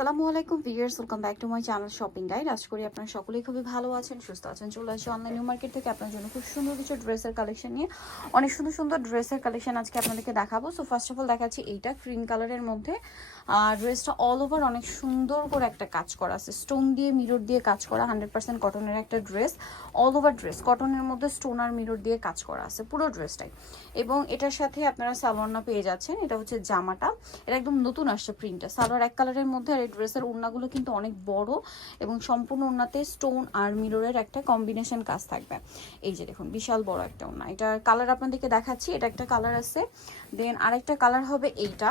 আসসালামু আলাইকুম viewers, welcome back to my channel shopping guide. আশা করি আপনারা সকলেই খুবই ভালো আছেন, সুস্থ আছেন। চলে আসি অনলাইন নিউ মার্কেট থেকে আপনার জন্য খুব সুন্দর কিছু ড্রেসের কালেকশন নিয়ে। অনেক সুন্দর সুন্দর ড্রেসের কালেকশন আজকে আপনাদেরকে দেখাবো। সো ফার্স্ট অফ অল দেখাচ্ছি এইটা ক্রিম কালারের মধ্যে। ড্রেসটা অল ওভার অনেক সুন্দর করে একটা কাজ করা আছে, স্টোন দিয়ে মিরর দিয়ে কাজ করা, 100% কটনের একটা ড্রেস। অল ওভার ড্রেস কটনের মধ্যে স্টোন আর মিরর দিয়ে কাজ করা আছে পুরো ড্রেসটাই। এবং এটার সাথে আপনারা সালোয়ারটা পেয়ে যাচ্ছেন। এটা হচ্ছে জামাটা, এটা একদম নতুন আসছে প্রিন্টটা। সালোয়ার এক কালারের মধ্যে, আর এই ড্রেসের ওড়নাগুলো কিন্তু অনেক বড় এবং সম্পূর্ণ ওড়নাতে স্টোন আর মিররের একটা কম্বিনেশন কাজ থাকবে। এই যে দেখুন, বিশাল বড় একটা ওড়না। এটার কালার আপনাদেরকে দেখাচ্ছি। এটা একটা কালার আছে, দেন আরেকটা কালার হবে এইটা।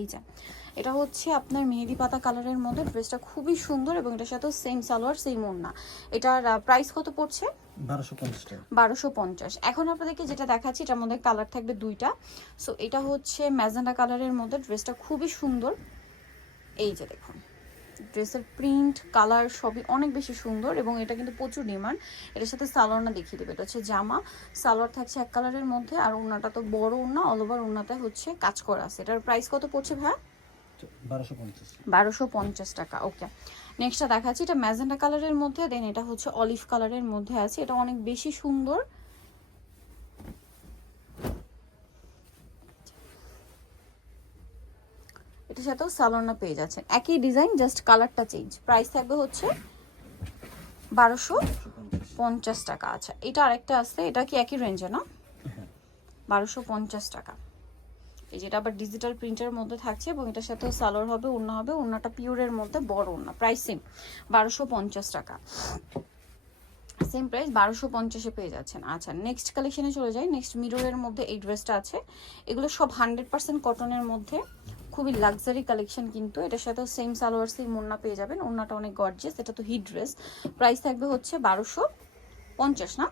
এই যে এটা হচ্ছে আপনার মেহেদি পাতা কালারের মধ্যে। ড্রেসটা খুবই সুন্দর এবং এটার সাথে সেম সালোয়ার সেম ওড়না। এটার প্রাইস কত পড়ছে? 1250। এখন আপনাদেরকে যেটা দেখাচ্ছি এটার মধ্যে কালার থাকবে দুইটা। সো এটা হচ্ছে ম্যাজেন্ডা কালারের মধ্যে। ড্রেসটা খুবই সুন্দর। এই যে দেখুন, ড্রেসের প্রিন্ট কালার সবই অনেক বেশি সুন্দর এবং এটা কিন্তু প্রচুর ডিমান্ড। এটার সাথে সালোয়ারটা দেখিয়ে দেবে। এটা হচ্ছে জামা, সালোয়ার থাকছে এক কালারের মধ্যে, আর ওড়নাটা তো বড় ওড়না, অল ওভার ওড়নাতে হচ্ছে কাজ করা আছে। এটার প্রাইস কত পড়ছে ভাই? 1250 টাকা। ওকে, নেক্সটটা দেখাচ্ছি। এটা ম্যাজেন্ডা কালারের মধ্যে, দেন এটা হচ্ছে অলিভ কালারের মধ্যে আছে। এটা অনেক বেশি সুন্দর। এটার সাথেও সালোয়ারটা পেয়ে যাচ্ছেন, একই ডিজাইন, জাস্ট কালারটা চেঞ্জ। প্রাইস থাকবে হচ্ছে 1250 টাকা। আচ্ছা, এটা আরেকটা আছে, এটা কি একই রেঞ্জে না? 1250 টাকা। এই যেটা আবার ডিজিটাল প্রিন্টের মধ্যে থাকছে এবং এটার সাথে সালোয়ার হবে, ওড়না হবে। ওড়নাটা পিওরের মধ্যে বড় ওড়না। প্রাইস সেম 1250 টাকা। সেম প্রাইস 1250-এ পেয়ে যাচ্ছেন। আচ্ছা, নেক্সট কালেকশনে চলে যাই। নেক্সট মিররের মধ্যে এই ড্রেসটা আছে। এগুলো সব 100% কটনের মধ্যে, খুবই লাক্সারি কালেকশন। কিন্তু এটার সাথেও সেম সালোয়ার সেম ওড়না পেয়ে যাবেন। ওড়নাটা অনেক গর্জিয়াস, এটা তো হিট ড্রেস। প্রাইস থাকবে হচ্ছে 1250 না?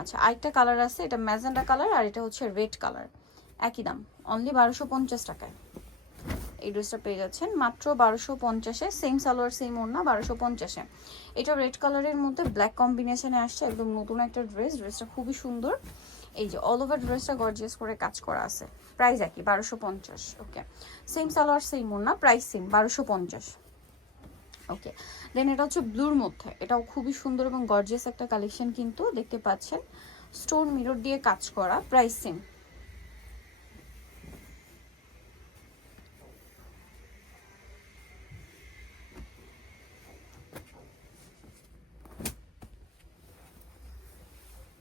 আচ্ছা, আরেকটা কালার আছে, এটা ম্যাজেন্ডা কালার আর এটা হচ্ছে রেড কালার। একই দাম, অনলি 1250 টাকায় এই ড্রেসটা পেয়ে যাচ্ছেন মাত্র 1250-এ। সেম সালোয়ার সেম ওড়না, 1250-এ। এটা রেড কালারের মধ্যে ব্ল্যাক কম্বিনেশনে আসছে, একদম নতুন একটা ড্রেস। ড্রেসটা খুবই সুন্দর। এই যে অল ওভার ড্রেসটা গর্জিয়াস করে কাজ করা আছে। প্রাইস একই 1250। ওকে, সেম সালোয়ার সেম ওড়না, প্রাইস সেম 1250। ওকে, দেন এটা হচ্ছে ব্লুর মধ্যে। এটাও খুবই সুন্দর এবং গর্জিয়াস একটা কালেকশন, কিন্তু দেখতে পাচ্ছেন স্টোন মিরর দিয়ে কাজ করা। Price same.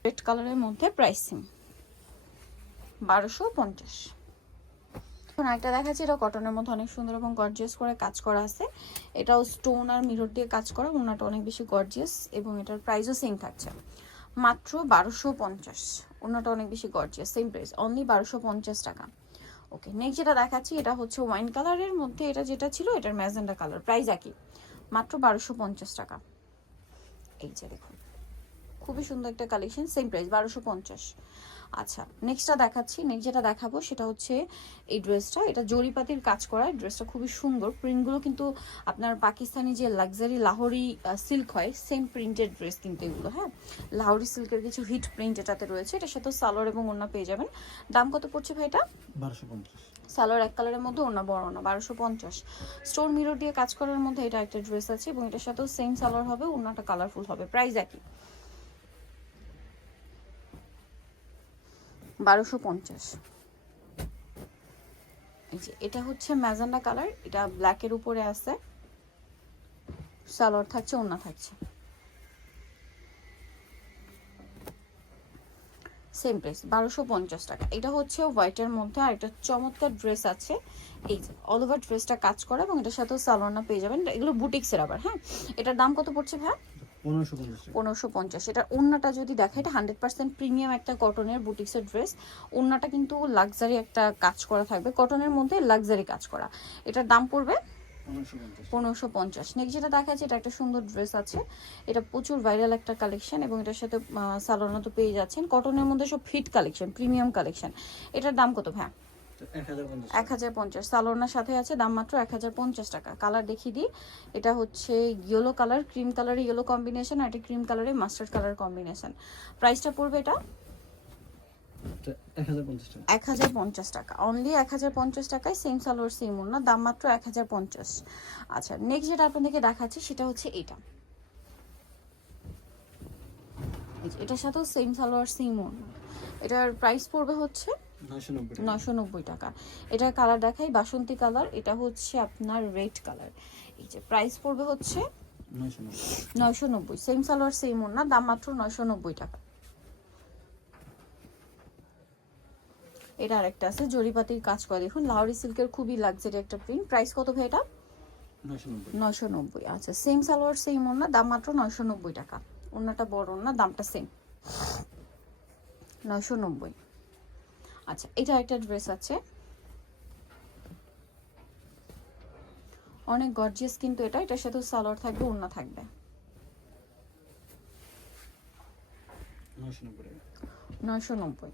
রেড কালারের মধ্যে, প্রাইস সেম 1250। এখন একটা দেখাচ্ছি, এটা কটনের মধ্যে অনেক সুন্দর এবং গর্জিয়াস করে কাজ করা আছে। এটাও স্টোন আর মিরর দিয়ে কাজ করা। ওনাটা অনেক বেশি গর্জিয়াস এবং এটার প্রাইসও সেম থাকছে মাত্র 1250। ওনাটা অনেক বেশি গর্জিয়াস, সেম প্রাইস, অনলি 1250 টাকা। ওকে, নেক্সট যেটা দেখাচ্ছি এটা হচ্ছে ওয়াইন কালারের মধ্যে। এটা যেটা ছিল এটার ম্যাজেন্ডা কালার। প্রাইস একই, মাত্র 1250 টাকা। এই যে দেখুন, খুবই সুন্দর একটা কালেকশন, সেম প্রাইস 1250। আচ্ছা, নেক্সটটা দেখাচ্ছি। নেক্সট যেটা দেখাবো সেটা হচ্ছে এই ড্রেসটা। এটা জরিপাতির কাজ করা। ড্রেসটা খুবই সুন্দর। প্রিন্টগুলো কিন্তু আপনার পাকিস্তানি যে লাক্সারি লাহোরি সিল্ক হয়, সেম প্রিন্টের ড্রেস কিন্তু এগুলো। হ্যাঁ, লাহোরি সিল্কের কিছু হিট প্রিন্ট এটাতে রয়েছে। এটার সাথে সালোয়ার এবং ওড়না পেয়ে যাবেন। দাম কত পড়ছে ভাই এটা? 1250। সালোয়ার এক কালারের মধ্যে, ওড়না বড় না, 1250। স্টোন মিরর দিয়ে কাজ করার মধ্যে এটা একটা ড্রেস আছে এবং এটার সাথেও সেম সালোয়ার হবে, ওড়নাটা কালারফুল হবে। প্রাইস একই, 1250। এই যে এটা হচ্ছে ম্যাজেন্ডা কালার। এটা ব্ল্যাকের উপরে আছে, সালোয়ার থাকছে, ওড়না থাকছে। সেম প্রাইস 1250 টাকা। এটা হচ্ছে হোয়াইটের মধ্যে আর একটা চমৎকার ড্রেস আছে। এই যে অল ওভার ড্রেসটা কাজ করা এবং এটার সাথেও সালোয়ারটা পেয়ে যাবেন। এগুলো বুটিক্সের আবার। হ্যাঁ, এটার দাম কত পড়ছে ভাই? 1550। এটার ওড়নাটা যদি দেখা, এটা 100% প্রিমিয়াম একটা কটনের বুটিক্সের ড্রেস। ওড়নাটা কিন্তু লাক্সারি একটা কাজ করা থাকবে, কটনের মধ্যে লাক্সারি কাজ করা। এটার দাম পড়বে 1550। নেক্সট যেটা দেখা যাচ্ছে, এটা একটা সুন্দর ড্রেস আছে। এটা প্রচুর ভাইরাল একটা কালেকশন এবং এটার সাথে সালোয়ার তো পেয়ে যাচ্ছেন। কটনের মধ্যে সব ফিট কালেকশন, প্রিমিয়াম কালেকশন। এটার দাম কত ভাই? 1050। সালোয়ারের সাথে আছে, দাম মাত্র 1050 টাকা। কালার দেখিয়ে দিই। এটা হচ্ছে ইয়েলো কালার, ক্রিম কালারে ইয়েলো কম্বিনেশন, আর এটা ক্রিম কালারে মাস্টার্ড কালার কম্বিনেশন। প্রাইসটা পড়বে এটা এটা 1050 টাকা। 1050 টাকা, অনলি 1050 টাকায় সেম সালোয়ার সেম ওড়না, দাম মাত্র 1050। আচ্ছা নেক্সট যেটা আপনাদেরকে দেখাচ্ছি সেটা হচ্ছে এটা, এটার সাথেও সেম সালোয়ার সেম ওড়না। এটার প্রাইস পড়বে হচ্ছে 990 টাকা। এটার কালার দেখাই, বাসন্তী কালার, এটা হচ্ছে আপনার রেড কালার। এই যে প্রাইস পড়বে হচ্ছে 990, সেম সালোয়ার সেম ওড়না, দাম মাত্র 990 টাকা। এটা আরেকটা আছে জরিপাতির কাজ করা, দেখুন লাহোরি সিল্কের খুবই লাক্সারি একটা প্রিন্ট। প্রাইস কত ভাই এটা? 990। আচ্ছা সেম সালোয়ার সেম ওড়না, দাম মাত্র 990 টাকা। ওড়নাটা বড় ওড়না, দামটা সেম 990। আচ্ছা এটা একটা ড্রেস আছে, অনেক গর্জিয়াস কিন্তু এটা, এটার সাথে সালোয়ার থাকবে, ওড়না থাকবে। 990।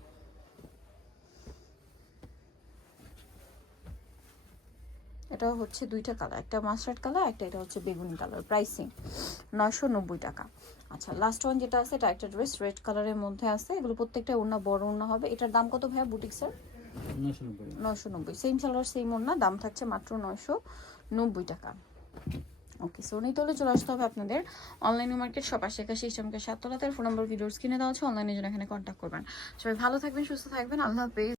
এটা হচ্ছে দুইটা কালার, একটা মাস্টার্ড কালার, একটা এটা হচ্ছে বেগুনি কালার। প্রাইসিং 990 টাকা। আচ্ছা লাস্ট ওয়ান যেটা আছে, এটা একটা ড্রেস রেড কালারের মধ্যে আছে, এগুলো প্রত্যেকটা ওড়না বড় ওড়না হবে। এটার দাম কত ভাইয়া বুটিক্সের? 990, সেম সালোয়ার সেম ওড়না, দাম থাকছে মাত্র 990 টাকা। ওকে সো নিতলে চলে আসতে হবে আপনাদের অনলাইন মার্কেট সব আশেপাশে ইসলামকে 7 তলাতে। ফোন নাম্বার ভিডিওস কিনে দেওয়া আছে, অনলাইনে জন্য এখানে কন্ট্যাক্ট করবেন। সবাই ভালো থাকবেন, সুস্থ থাকবেন, আল্লাহ হাফেজ।